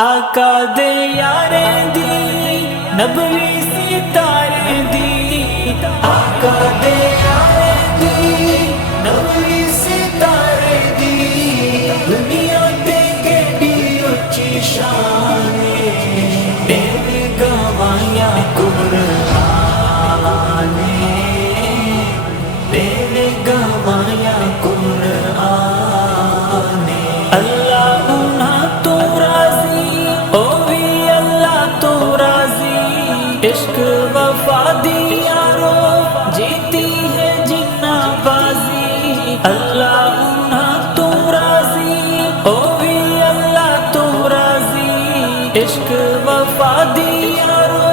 آقا دے یاریں دی نبوی ستارے دی، آقا دے یاریں دی نبوی ستارے دی، دنیا تے کیڑی اچھی شان تیرے گواہیاں قرآن، تیرے گواہیاں قرآن، اللہ انہاں تو راضی، او بھی اللہ تو راضی، عشق وفا دی یارو جیتی ہے جنہ بازی، اللہ انہاں تو راضی، او بھی اللہ تو راضی، عشق وفا دی یارو